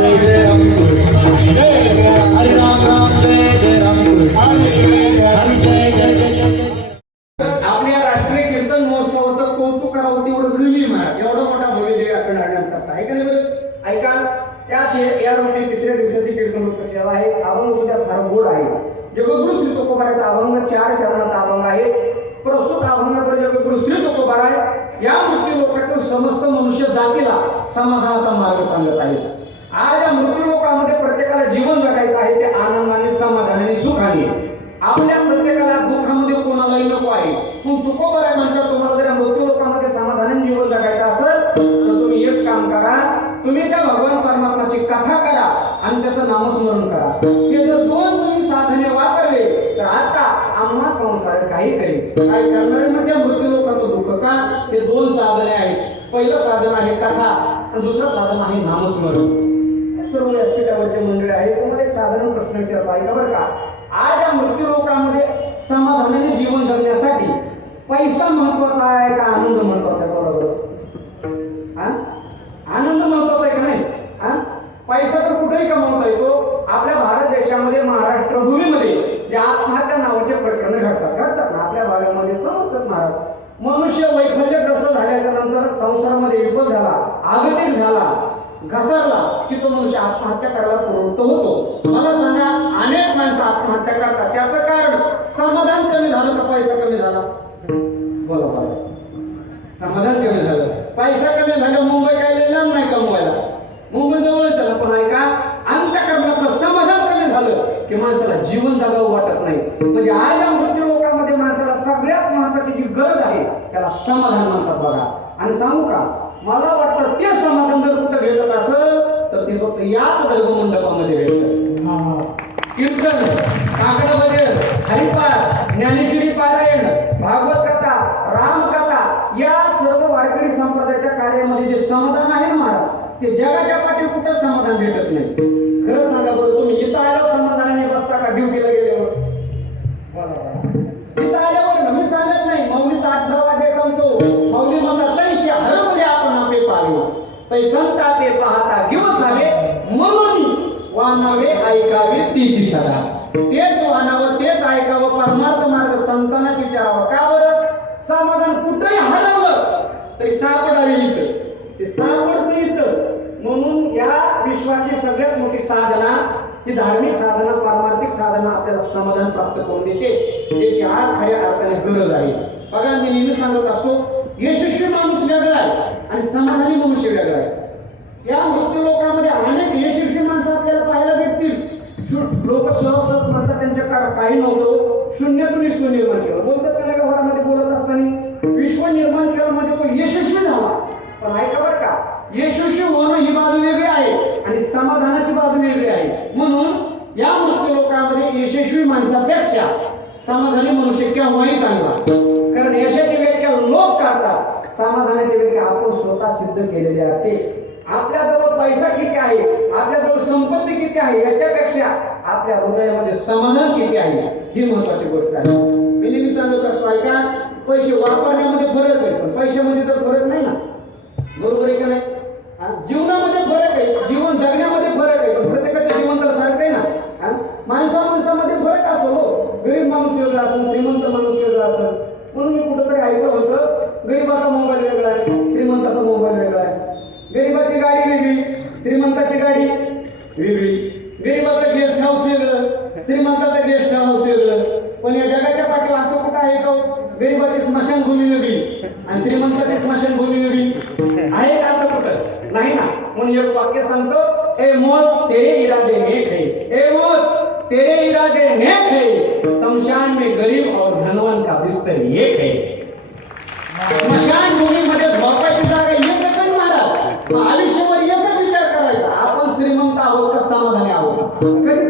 जय जय आज या मृत्यू लोकांमध्ये प्रत्येकाला जीवन जगायचं आहे ते आनंदाने समाधानाने सुखाने. आपल्या प्रत्येकाला दुःखामध्ये कोणालाही नको आहे. पण तुकोबर आहे म्हणतात तुम्हाला जर मृत्यू लोकांमध्ये समाधानाने जीवन जगायचं असेल तर तुम्ही एक काम करा. तुम्ही त्या भगवान परमात्माची कथा करा आणि त्याचं नामस्मरण करा. हे जर दोन तुम्ही साधने वापरले तर आता आम्हा संसार काही काही काय करणारे म्हणजे मृत्यू लोकांचं दुःख का? ते दोन साधने आहेत. पहिलं साधन आहे कथा आणि दुसरं साधन आहे नामस्मरण. सर्व व्यासपीठावरचे मंडळी आहे तुम्हाला एक साधारण प्रश्न विचारतो ऐका बरं का. आज या मृत्यू लोकांमध्ये समाधानाने जीवन जगण्यासाठी पैसा महत्त्वाचा आहे का आनंद महत्त्वाचा आहे? बरोबर. हा? आनंद महत्त्वाचा आहे का नाही? हा? पैसा तर कुठेही कमवता येतो. आपल्या भारत देशामध्ये महाराष्ट्र भूमीमध्ये जे आत्महत्या नावाचे प्रकरण घडतात घडतात ना. आपल्या भागामध्ये समजतात महाराज मनुष्य वैफल्यग्रस्त झाल्याच्यानंतर संसारामध्ये विपद झाला आगतिक झाला. घसरला की तो मनुष्य आत्महत्या करायला प्रवृत्त होतो. मला सांगा अनेक माणसं आत्महत्या करतात. त्याचं कारण समाधान कमी झालं का पैसा कमी झाला? बोला बोला. समाधान कमी झालं. पैसा कमी झाला मुंबई काय लिहिलं नाही कमवायला मुंबई जवळच त्याला पण ऐका अंतकरणातलं समाधान कमी झालं की माणसाला जीवन जगावं वाटत नाही. म्हणजे आज या मृत्यू लोकांमध्ये माणसाला सगळ्यात महत्वाची जी गरज आहे त्याला समाधान म्हणतात बघा. आणि सांगू का? मला वाटतं ते समाधान जर कुठं भेटत असेल तर ते फक्त याच मंडपामध्ये भेटतं. कीर्तन काकडा भजन हरिपाठ ज्ञानेश्वरी पारायण भागवत कथा रामकथा या सर्व वारकरी संप्रदायाच्या कार्यामध्ये जे समाधान आहे महाराज ते जगाच्या पाठी कुठं समाधान भेटत नाही. ते पाहता दिवसावे म्हणून वानावे ऐकावे तीची सदा. तेच वानावं तेच ऐकावं परमार्थ मार्ग संतांना विचारावं. का बरं? समाधान कुठेही हरवलं तरी सापडावे इथं. ते सापडतं इथं. म्हणून या विश्वाची सगळ्यात मोठी साधना ही धार्मिक साधना पारमार्थिक साधना आपल्याला समाधान प्राप्त करून देते. त्याची आज खऱ्या अर्थाने गरज आहे. बघा मी नेहमी सांगत असतो यशस्वी माणूस वेगळा आहे आणि समाधानी मनुष्य वेगळा आहे. या मृत्यू लोकांमध्ये अनेक यशस्वी माणसं आपल्याला पाहायला भेटतील. लोक सहज म्हणतात त्यांच्याकडे काही नव्हतं. शून्यातून विश्व निर्माण केलं. बोलतात का नाही घरामध्ये बोलत असताना? विश्व निर्माण केलं म्हणजे तो यशस्वी झाला. पण ऐका बरं का यशस्वी होणं ही बाजू वेगळी आहे आणि समाधानाची बाजू वेगळी आहे. म्हणून या मृत्यू लोकांमध्ये यशस्वी माणसापेक्षा समाधानी मनुष्य केव्हाही चांगला. कारण यशाची व्याख्या लोक करतात. समाधानाची व्याख्या आपण स्वतः सिद्ध केलेली असते. आपल्याजवळ पैसा किती आहे? आपल्याजवळ संपत्ती किती आहे? याच्यापेक्षा आपल्या हृदयामध्ये समाधान किती आहे? ही महत्वाची गोष्ट आहे. मी नेहमी सांगत असतो ऐका पैसे वापरण्यामध्ये फरक आहे पण पैशामध्ये तर फरक नाही ना? बरोबर आहे का नाही? जीवनामध्ये फरक आहे जीवन जगण्यामध्ये फरक आहे पण प्रत्येकाच्या जीवन तर सारखं आहे ना? माणसा माणसामध्ये फरक असो हो. गरीब माणूस वेगळा असेल श्रीमंत माणूस वेगळा असेल. म्हणून मी कुठंतरी ऐकलं होतं गरीबाचा मोबाईल वेगळा आहे श्रीमंताचा मोबाईल वेगळा आहे गरीबाची गाडी वेगळी श्रीमंताची गाडी वेगळी. गरीबाचं गेस्ट हाऊस वेगळं श्रीमंताचं गेस्ट हाऊस वेगळं. पण या जगाच्या पाठी असं कुठं आहे का? गरीबाची स्मशानभूमी वेगळी. आणि श्रीमंताची स्मशानभूमी वेगळी. आहे का असं कुठं? नाही ना. म्हणून एक वाक्य सांगतो ए मौत तेरे इरादे नेक है. ए मौत तेरे इरादे नेक है. शमशान में गरीब और धनवान का बिस्तर एक समाधानी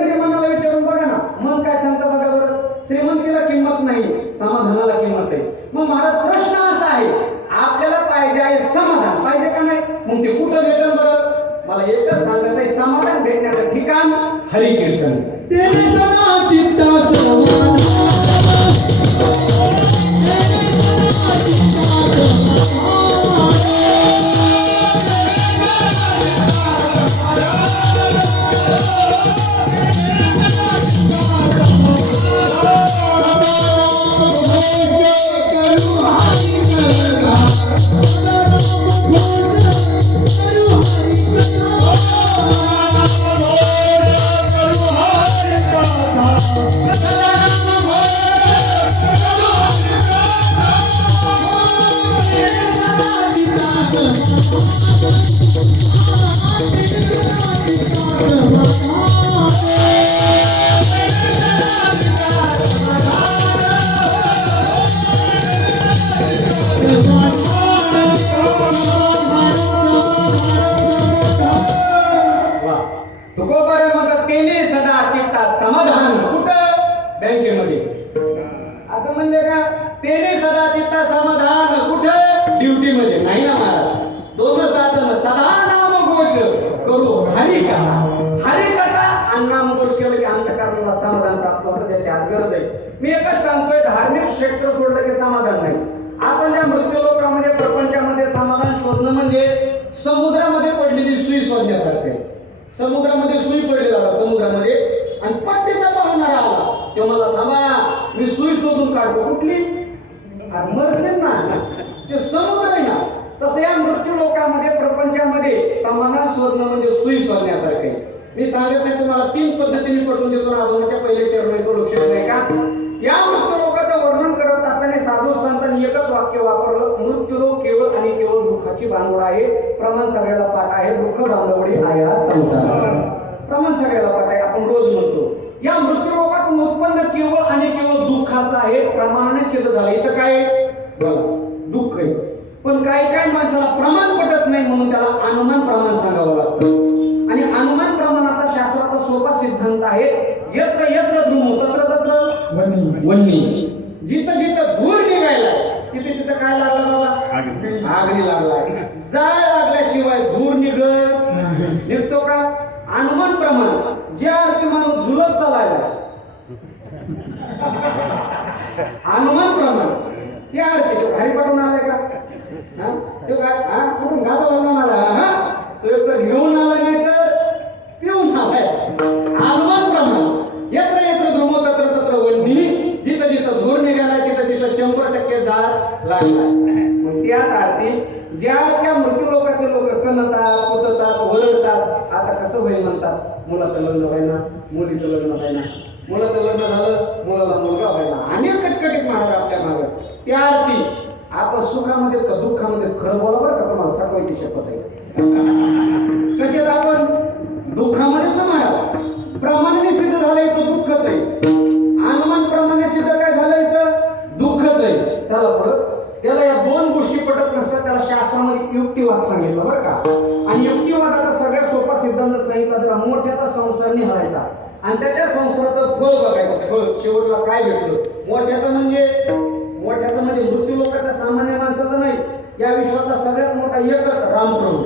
Thank you. करू हरी कथा हरी केलं की अंतकरणाला समाधान प्राप्त होतं त्याची आज गरज आहे मी एकच सांगतोय धार्मिक क्षेत्र सोडलं की समाधान नाही आपण या मृत्यू लोकांमध्ये प्रपंचामध्ये समाधान शोधणं म्हणजे समुद्रामध्ये पडलेली सुई शोधण्यासारखे समुद्रामध्ये सुई पडली झाला समुद्रामध्ये आणि पट्टीचा पाहणारा आला तो मला थांबा मी सुई शोधून काढतो कुठली मरते ना ते समुद्र आहे ना तसं या मृत्यू लोकांमध्ये प्रपंचामध्ये समानात शोधणं म्हणजे सुई शोधण्यासारखे मी सांगत नाही तुम्हाला तीन पद्धतीने पटवून देतो ना अगोदरच्या पहिले चरण लक्ष नाही का? या मृत्यूरोगाचं वर्णन करत असताना साधू संतांनी एकच वाक्य वापरलं मृत्यू रोग केवळ आणि केवळ दुःखाची बांधवड आहे प्रमाण सगळ्याला पाठ आहे दुःख बांधवडी आहे हा संसार. प्रमाण सगळ्याला पाठ आहे आपण रोज म्हणतो. या मृत्यू उत्पन्न केवळ आणि केवळ दुःखाचं आहे प्रमाणाने सिद्ध झालं. इथं काय दुःख आहे. पण काही काही माणसाला प्रमाण पटत नाही म्हणून त्याला अनुमान प्रमाण सांगावं लागतं. आणि अनुमान प्रमाणाचा शास्त्राचा सोपा सिद्धांत आहे. यत्र यत्र द्रुमो तत्र तत्र वन्नी जिथं जिथं धूर निघायला तिथे तिथं काय लागला बाबा? आगणी लागलाय. जाळ लागल्याशिवाय धूर निघत निघतो का? अनुमान प्रमाण. ज्या अर्थी माणूस झुलत चालायला अनुमान प्रमाण. त्या अर्थी. तो घरी पाठवून आलाय का? हा? तो काय हा? कुठून गादा लावून हा? तो एक तर घेऊन आला नाही तर पिऊन आलाय. अनुमान प्रमाण यत्र यत्र ध्रुम तत्र तत्र वन्नी जिथं जिथं धूर निघाला तिथं तिथं शंभर टक्के झाड लागलाय मग त्याच अर्थी ज्या त्या मृत्यू लोकांचे लोक कणतात कुततात वरडतात आता कसं होईल म्हणतात? मुलाचं लग्न व्हायना मुलीचं लग्न व्हायना मुलाचं लग्न झालं मुलाला मुलगा व्हायना अनेक कटकटीत महाराज आपल्या मागे त्या अर्थी आपण सुखामध्ये का दुःखामध्ये खरं बोला बरं का तुम्हाला शपथ आहे. कसे आपण दुःखामध्येच ना प्रमाणाने सिद्ध झालंय तर दुःखच आहे. अनुमान प्रमाणे सिद्ध काय झालंय तर दुःखच आहे. त्याला परत त्याला या दोन गोष्टी पटत नसतात त्याला शास्त्रामध्ये युक्तिवाद सांगितला बरं का. आणि युक्तिवादाचा सगळ्यात सोपा सिद्धांत सांगितला त्याला मोठ्याचा संसार निहाळायचा. आणि त्याच्या संसाराचं फळ बघायचं. फळ शेवटला काय भेटलं? मोठ्याचं म्हणजे मोठ्याचं म्हणजे मृत्यू लोकांचा सामान्य माणसाचं नाही. विश्वाचा सगळ्यात मोठा एकच रामप्रभू.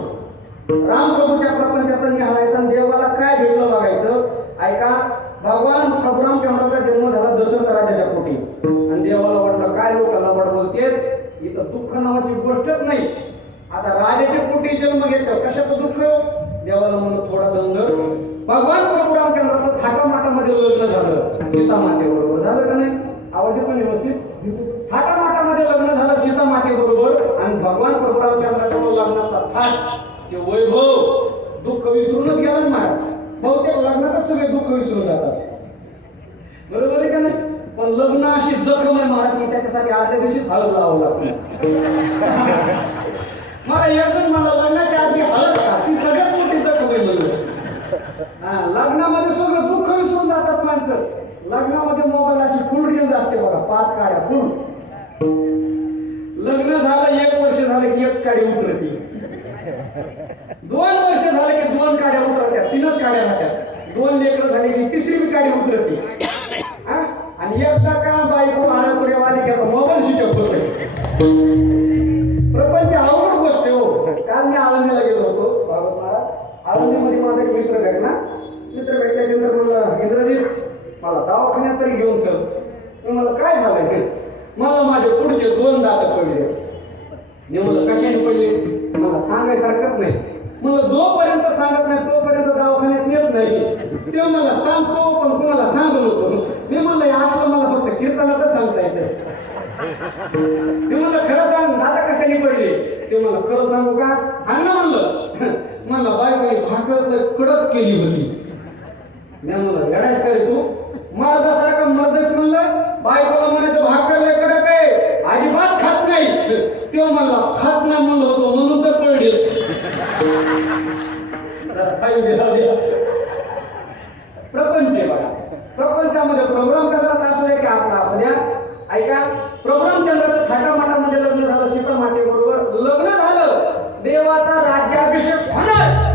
रामप्रभूच्या प्रपंचात निहाळायचा आणि देवाला काय भेटलं बघायचं? ऐका भगवान प्रभुरामच्या मुलाचा जन्म झाला दशरथ राजाच्या पोटी. आणि देवाला वाटलं काय लोकांना वाटवते इथं दुःख नावाची गोष्टच नाही. आता राजाच्या पोटी जन्म घेतलं कशाचं दुःख? देवाला म्हणून थोडा दंग भगवान प्रभुरामचंद्राचं थाटामाटामध्ये लग्न झालं. सीता माते बरोबर झालं का नाही? आवाज पण व्यवस्थित? थाटामाटामध्ये लग्न झालं सीता बरोबर आणि भगवान प्रभुरामचंद्राच्या लग्नाचा थाट ते वैभव दुःख विसरूनच गेलं ना महाराज बहुतेक लग्नातच सगळे दुःख विसरून जातात. बरोबर आहे का नाही? पण लग्न अशी जखम आहे महाराज मी त्याच्यासाठी आदल्या दिवशी हळद लावावं लागतं. मला एकच मला लग्नाच्या आधी हळद का ती सगळ्यात मोठी जखम आहे लग्न हा लग्नामध्ये सगळं दुःख विसरून जातात माणसं. लग्नामध्ये मोबाईल अशी फुल घेऊन जाते बघा पाच काड्या फुल. लग्न झालं एक वर्ष झालं की एक काडी उतरती. दोन वर्ष झाले की दोन काड्या उतरत्या तीनच काड्या राहत्यात दोन लेकरं झाले की तिसरी बी काडी उतरते. आणि एकदा का बायको आरातुऱ्या वाली घ्या मोबाईल स्विच होतोय प्रपंच अवघड गोष्ट हो. काल मी आळंदीला गेलो होतो भागवत महाराज. आळंदीमध्ये माझा एक मित्र भेटला. मित्र भेटल्यानंतर म्हणलं इंद्रजीत मला दवाखान्यात तरी घेऊन चल. मला काय झालं मला माझे पुढचे दोन दात पडले. मी म्हणलं कशाने पडले? सांगायसारखंच नाही. मला जोपर्यंत सांगत नाही तोपर्यंत दवाखान्यात नेत नाही. ते मला सांगतो पण कुणाला सांगू नको मी म्हणलं हे असलं मला फक्त कीर्तनातच सांगता येते. मी म्हणलं खरं सांग दादा कशाने पडले? ते मला खरं सांगू का? सांग ना म्हणलं. मला बायकोने भाकर कडक केली होती. मी म्हणलं लढायच काय तू? मर्दासारखं मर्दच म्हणलं बायकोला म्हणायचं भाकर कडक आहे अजिबात खात नाही. तेव्हा मला खात नाही म्हणलं होतो म्हणून तर पडले प्रपंच बघा प्रपंचामध्ये प्रोग्राम करतात असू द्या की आपला असू द्या. ऐका प्रोग्राम चंद्राचं थाटामाटामध्ये लग्न झालं सीता मातेबरोबर लग्न झालं. देवाचा राज्याभिषेक होणार.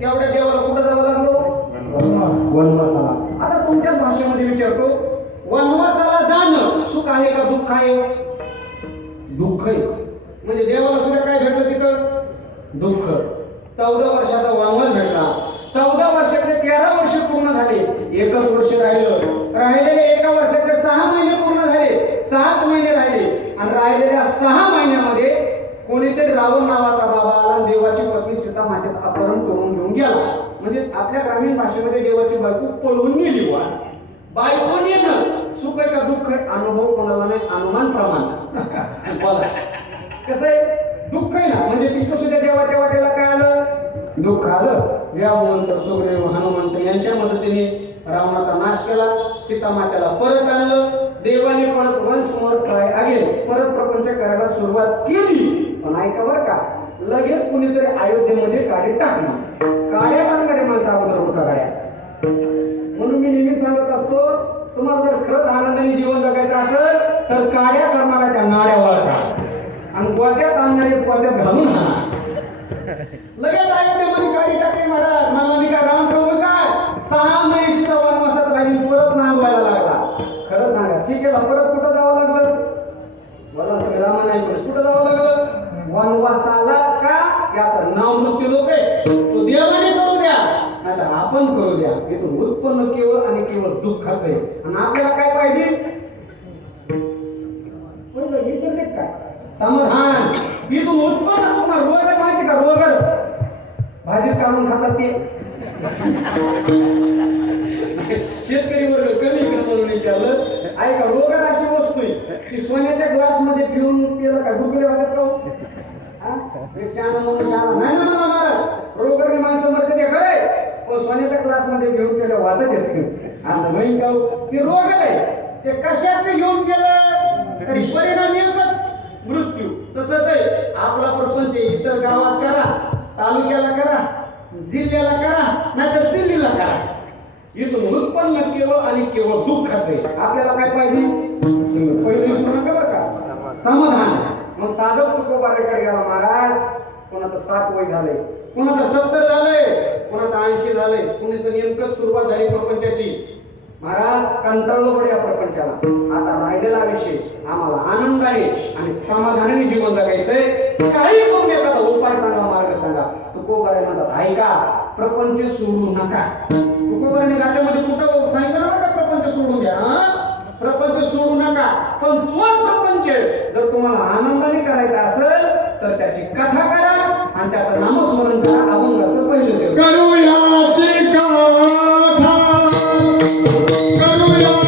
तेवढ्या देवाला कुठं जावं लागलो? वनवासाला. आता कोणत्याच भाषेमध्ये विचारतो. वनवासाला जाणं सुख आहे का दुःख आहे? दुःख आहे. म्हणजे देवाला सुद्धा काय भेटलं तिथं? दुःख. चौदा वर्षाचा वनवास भेटला. चौदा वर्षाचे तेरा वर्ष पूर्ण झाले. एकच वर्ष राहिलं. राहिलेले एका वर्षाचे सहा महिने पूर्ण झाले. सात महिने राहिले. आणि राहिलेल्या सहा महिन्यामध्ये कोणीतरी रावण नावाचा बाबा आला देवाची पत्नी सीता मातेचं अपहरण करून घेऊन गेला. म्हणजे आपल्या ग्रामीण भाषेमध्ये देवाची बायको पळवून नेली बुवा. बायको नेणं सुख का दुःख अनुभव कोणाला नाही. अनुमान प्रमाण. तुम्हाला. कसं आहे? दुःख आहे ना. म्हणजे तिथं सुद्धा देवाच्या वाटेला काय आलं? दुःख आलं. व्यामंत सुग्रीव हनुमंत यांच्या मदतीने रावणाचा नाश केला. सीतामातेला परत आणलं. देवाने परत वंश काय आगे परत प्रपंच करायला सुरुवात केली. पण ऐका बरं का. लगेच कुणीतरी अयोध्येमध्ये गाडी टाकणार. काड्या मारणारे माणसं अगोदर होता गाड्या म्हणून मी नेहमी सांगत असतो तुम्हाला जर खरंच आनंदाने जीवन जगायचं असेल तर काड्या करणारा लगेच अयोध्येमध्ये गाडी टाकली महाराज. मला मी काय राम प्रभू काय? सहा महिने सुद्धा वनवासात राहिली परत नांदवायला लागला. खरं सांगा शिकेला परत कुठं जावं लागलं? मला तुम्ही रामा नाही पण कुठं जावं लागलं? वनवासाला का? याचा नाव मृत्यू लोक. आहे तो देवाने करू द्या. नाही आपण करू द्या. इथून उत्पन्न केवळ आणि केवळ दुःखाच आहे. आणि आपल्याला काय पाहिजे? समाधान. इथून उत्पन्न तुम्हाला रोगर माहिती का? भाजी काढून खातात ते. शेतकरी वर्ग कमी इकडे म्हणून विचारलं ऐका रोगर अशी वस्तू आहे की सोन्याच्या ग्लासमध्ये पिऊन केलं का? डुबले वाटत हो? नाही माणसं मरते ते खरे पण सोन्याच्या ग्लासमध्ये घेऊन केलं वाचत येत नाही. असं नाही का हो? ते रोग आहे. ते कशात घेऊन केलं तरी परिणाम मृत्यू. तसंच आहे. आपला प्रपंच इतर गावात करा तालुक्याला करा. जिल्ह्याला करा नाहीतर दिल्लीला करा. इथून उत्पन्न केवळ आणि केवळ दुःखाच आहे. आपल्याला काय पाहिजे? पहिले बरं का? समाधान. मग साधक तुकोबारेकडे गेला महाराज. कोणाचं साठ वय झाले कोणाचं सत्तर झालंय कोणाचं ऐंशी झालंय कुणीचं नेमकं सुरुवात झाली प्रपंचाची. महाराज कंटाळलो पडे या प्रपंचाला. आता राहिलेला विषय आम्हाला आनंदाने आणि समाधानाने जीवन जगायचंय. काही करून एखादा उपाय सांगा मार्ग सांगा. तुकोबारे म्हणतात ऐका प्रपंच सोडू नका. तुकोबाराने गाठ्यामध्ये कुठं हो? सांगितलं नका प्रपंच सोडू द्या प्रपंच सोडू नका. पण तोच प्रपंच जर तुम्हाला आनंदाने करायचा असेल तर त्याची कथा करा आणि त्याचं नामस्मरण करा. अभंगाचं पहिलं करूया Hallelujah.